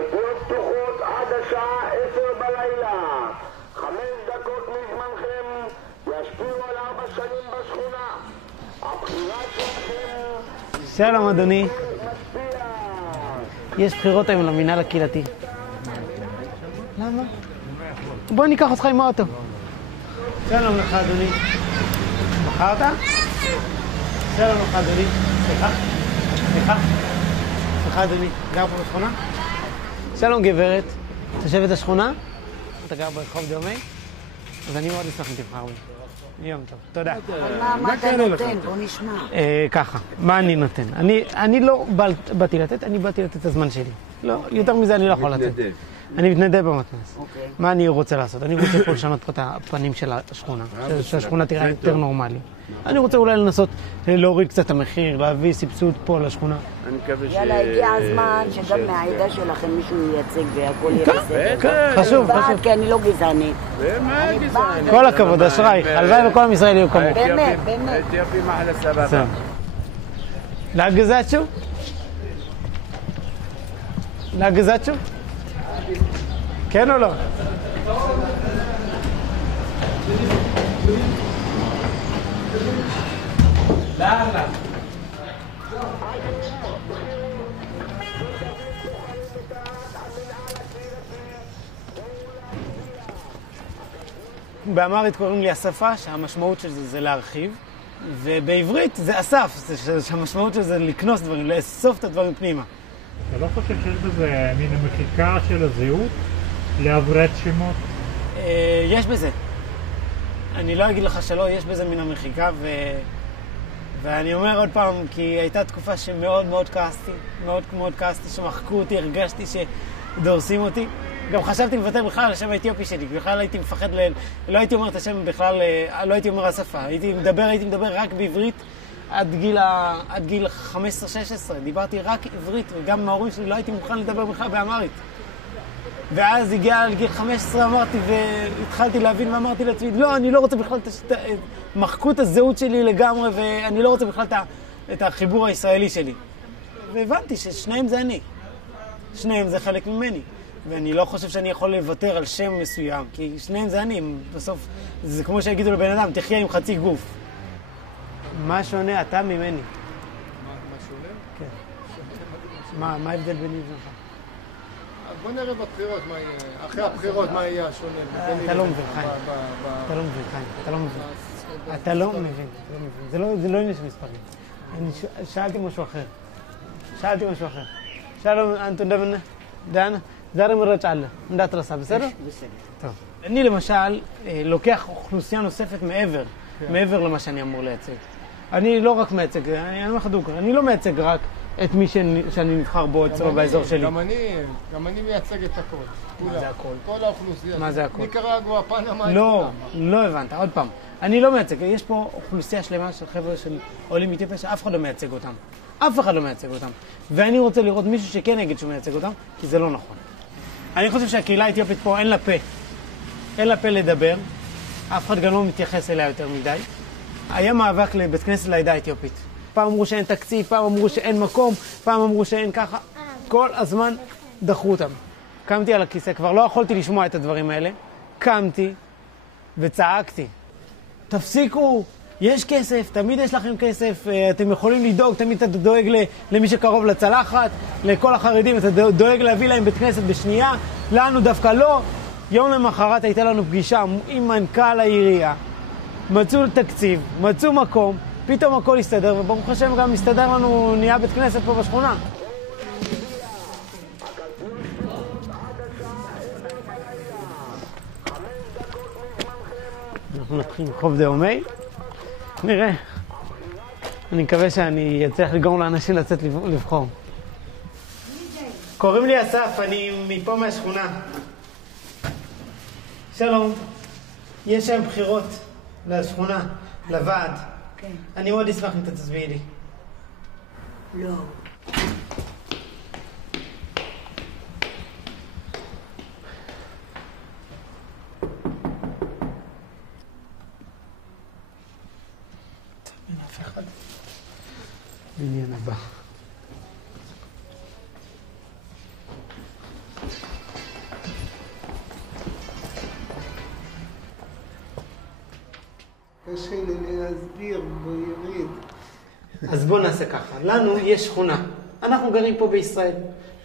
הקלפיות פתוחות עד השעה 10 בלילה. 5 דקות מזמנכם ישפיעו על 4 שנים בשכונה. הבחירה שלכם... שלום אדוני. משפיע. יש בחירות היום למינהל הקהילתי. למה? בוא ניקח אותך עם האוטו. שלום לך אדוני. בחרת? שלום לך אדוני. סליחה? סליחה אדוני. גר פה בשכונה? שלום גברת. תושבת השכונה? אתה גר ברחוב דומי? אז אני מאוד אשמח אם תבחר בי. יום טוב. תודה. מה אתה נותן? בוא נשמע. ככה, מה אני נותן? אני לא באתי לתת, אני באתי לתת את הזמן שלי. לא, יותר מזה אני לא יכול לתת. אני מתנדב במתנ"ס. מה אני רוצה לעשות? אני רוצה פה לשנות פה את הפנים של השכונה, שהשכונה תראה יותר נורמלי. אני רוצה אולי לנסות להוריד קצת את המחיר, להביא סבסוד פה לשכונה. יאללה, הגיע הזמן שגם מהעדה שלכם מישהו ייצג והכל יהיה בסדר. חשוב, אני בעד, כי אני לא גזענית. ומה גזענית? כל הכבוד, אשרייך. הלוואי וכל עם ישראל יהיו כמוך. באמת. האתיופים אחלה סבבה. להגזצ'ו? להגזצ'ו? כן או לא? לאללה. באמרית קוראים לי אספה, שהמשמעות של זה להרחיב, ובעברית זה אסף, שהמשמעות של זה לקנוס דברים, לאסוף את הדברים פנימה. אתה לא חושב שיש בזה מין המחיקה של הזהות? לעברת שמות? יש בזה. אני לא אגיד לך שלא, יש בזה מן המחיקה, ואני אומר עוד פעם, כי הייתה תקופה שמאוד מאוד כעסתי, מאוד כעסתי, שמחקו אותי, הרגשתי שדורסים אותי. גם חשבתי לוותר בכלל על השם האתיופי שלי, בכלל הייתי מפחד, לא הייתי אומר את השם בכלל, לא הייתי אומר השפה, הייתי מדבר רק בעברית עד גיל 15-16, דיברתי רק עברית, וגם מההורים שלי לא הייתי מוכן לדבר בכלל באמרית. ואז הגיע לגיל 15, אמרתי, והתחלתי להבין ואמרתי לעצמי, לא, אני לא רוצה בכלל מחקו את הזהות שלי לגמרי, ואני לא רוצה בכלל את החיבור הישראלי שלי. והבנתי ששניהם זה אני. שניהם זה חלק ממני. ואני לא חושב שאני יכול לוותר על שם מסוים, כי שניהם זה אני. בסוף, זה כמו שיגידו לבן אדם, תחיה עם חצי גוף. מה שונה אתה ממני? מה שונה? כן. מה ההבדל ביני ובינך? בוא נראה בבחירות, אחרי הבחירות מה יהיה השונה. אתה לא מבין, חיים. אתה לא מבין. זה לא עניין של מספרים. אני שאלתי משהו אחר. שלום, אנטון דנה. זה הרי מרץ עלה. נדעת רסה, בסדר? בסדר. טוב. אני למשל לוקח אוכלוסייה נוספת מעבר למה שאני אמור לייצג. אני לא רק מייצג, אני אומר לך דוגרי, אני לא מייצג רק את מי שאני נבחר בו אצלו באזור שלי. גם אני מייצג את הכל. מה זה הכל? כל האוכלוסייה. מה זה הכל? ניקרגואה, פנמה. לא הבנת, עוד פעם. אני לא מייצג, יש פה אוכלוסייה שלמה של חבר'ה של עולים מאתיופיה שאף אחד לא מייצג אותם. אף אחד לא מייצג אותם. ואני רוצה לראות מישהו שכן יגיד שהוא מייצג אותם, כי זה לא נכון. אני חושב שהקהילה האתיופית פה אין לה פה. אין לה פה לדבר. אף אחד גם לא מתייחס אליה יותר מדי. היה מאבק לבית כנסת לעדה האתיופית. פעם אמרו שאין תקציב, פעם אמרו שאין מקום, פעם אמרו שאין ככה. כל הזמן דחו אותם. קמתי על הכיסא, כבר לא יכולתי לשמוע את הדברים האלה. קמתי וצעקתי. תפסיקו, יש כסף, תמיד יש לכם כסף, אתם יכולים לדאוג, תמיד אתה דואג למי שקרוב לצלחת, לכל החרדים, אתה דואג להביא להם בית כנסת בשנייה, לנו דווקא לא. יום למחרת הייתה לנו פגישה עם מנכ"ל העירייה, מצאו תקציב, מצאו מקום, פתאום הכל הסתדר, וברוך השם גם הסתדר לנו, נהיה בית כנסת פה בשכונה. אנחנו נתחיל רחוב דאומי, נראה. אני מקווה שאני אצליח לגרום לאנשים לצאת לבחור. קוראים לי אסף, אני מפה מהשכונה. שלום, יש שם בחירות לשכונה, לוועד. כן. אני מאוד אשמח אם תצביעי לי. לא. בניין הבא. קשה לי להסביר בעברית. אז בואו נעשה ככה. לנו יש שכונה. אנחנו גרים פה בישראל.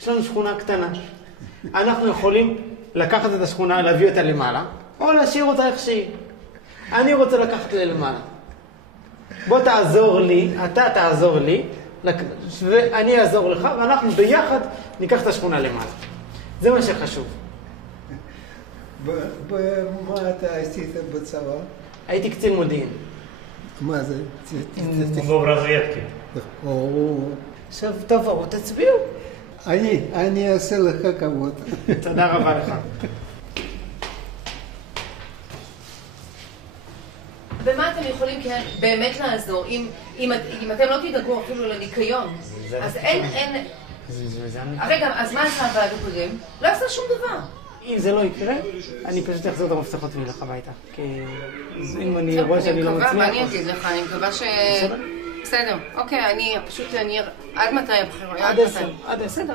יש לנו שכונה קטנה. אנחנו יכולים לקחת את השכונה, להביא אותה למעלה, או להשאיר אותה איך שהיא. אני רוצה לקחת למעלה. בוא תעזור לי, אתה תעזור לי, ואני אעזור לך, ואנחנו ביחד ניקח את השכונה למעלה. זה מה שחשוב. מה אתה עשית בצבא? הייתי קצין מודיעין. מה זה? בראזויתקי. עכשיו תבואו, תצביעו. אני אעשה לך כבוד. תודה רבה לך. במה אתם יכולים באמת לעזור? אם אתם לא תדאגו אפילו לניקיון, אז אין... רגע, אז מה עשה הוועד הקודם? לא עשה שום דבר. אם זה לא יקרה, אני פשוט אחזור את המפתחות ולך הביתה. כי אם אני רואה שאני לא מצליח... מה אני אגיד לך? אני מקווה ש... בסדר. אוקיי, אני פשוט... עד מתי הבחירות? עד 10. עד 10. בסדר.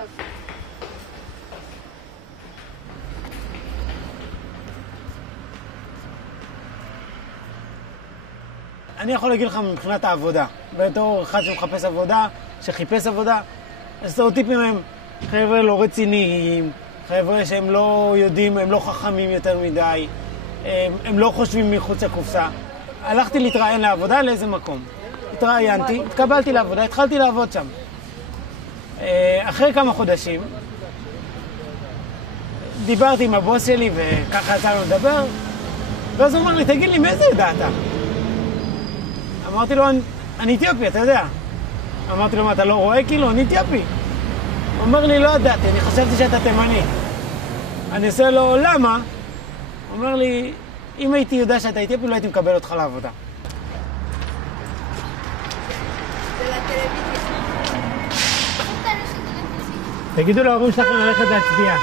אני יכול להגיד לך מבחינת העבודה. בתור אחד שמחפש עבודה, שחיפש עבודה, הסטריאוטיפים הם חבר'ה לא רציניים, חבר'ה שהם לא יודעים, הם לא חכמים יותר מדי, הם לא חושבים מחוץ לקופסה. הלכתי להתראיין לעבודה לאיזה מקום. התראיינתי, התקבלתי לעבודה, התחלתי לעבוד שם. אחרי כמה חודשים, דיברתי עם הבוס שלי וככה יצא לנו לדבר, ואז הוא אמר לי, תגיד לי, מאיזה עדה אתה? אמרתי לו, אני אתיופי, אתה יודע. אמרתי לו, מה, אתה לא רואה כאילו? אני אתיופי. הוא אומר לי, לא ידעתי, אני חשבתי שאתה תימני. אני עושה לו, למה? הוא אומר לי, אם הייתי יודע שאתה אתיופי, לא הייתי מקבל אותך לעבודה. תגידו להורים שלכם ללכת להצביע.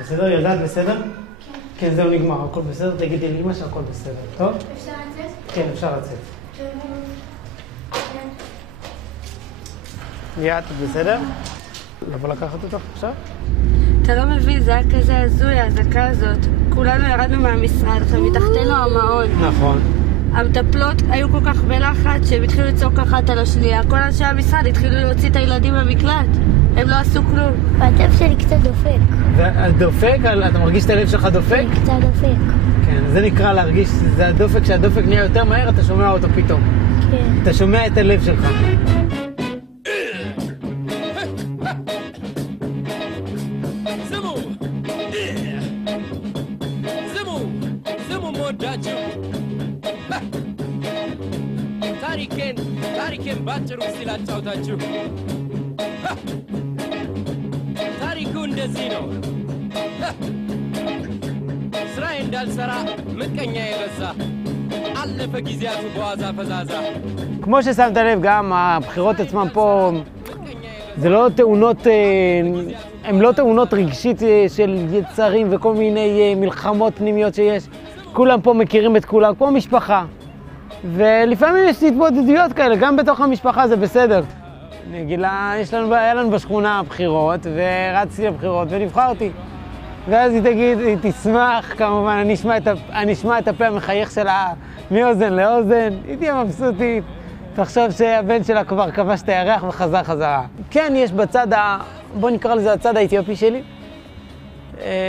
בסדר, ילדת בסדר? כן, זהו נגמר, הכל בסדר, תגידי לאמא שהכל בסדר, טוב? אפשר לצאת? כן, אפשר לצאת. ליאת, את בסדר? לבוא לקחת אותך עכשיו? אתה לא מבין, זה היה כזה הזוי, ההזקה הזאת. כולנו ירדנו מהמשרד, עכשיו מתחתנו המעון. נכון. המטפלות היו כל כך בלחץ שהם התחילו לצעוק אחת על השנייה. כל אנשי המשרד התחילו להוציא את הילדים למקלט. הם לא עשו כלום. והלב שלי קצת דופק. דופק? אתה מרגיש את הלב שלך דופק? קצת דופק. כן, זה נקרא להרגיש, זה הדופק, כשהדופק נהיה יותר מהר, אתה שומע אותו פתאום. כן. אתה שומע את הלב שלך. ታሪኬን ባጭሩ ሲላጫውታችሁ ታሪኩ እንደዚህ ነው። ስራዬ እንዳልሰራ ምቀኛ የበዛ አለፈ ጊዜያቱ በዋዛ ፈዛዛ። כמו ששמת לב, גם הבחירות עצמם פה זה לא תאונות, הם לא תאונות רגשית של יצרים וכל מיני מלחמות פנימיות שיש. כולם פה מכירים את כולם, כמו משפחה. ולפעמים יש התמודדויות כאלה, גם בתוך המשפחה זה בסדר. אני אגיד לה, היה לנו בשכונה בחירות, ורצתי לבחירות ונבחרתי. ואז היא תגיד, היא תשמח, כמובן, אני אשמע את הפה המחייך שלה מאוזן לאוזן, היא תהיה מבסוטית. תחשוב שהבן שלה כבר כבש את הירח וחזר חזרה. כן, יש בצד, בוא נקרא לזה הצד האתיופי שלי,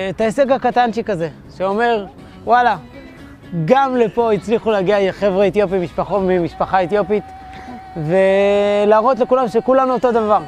את ההישג הקטנצ'יק הזה, שאומר, וואלה, גם לפה הצליחו להגיע חבר'ה אתיופים, ממשפחה אתיופית, ולהראות לכולם שכולנו אותו דבר.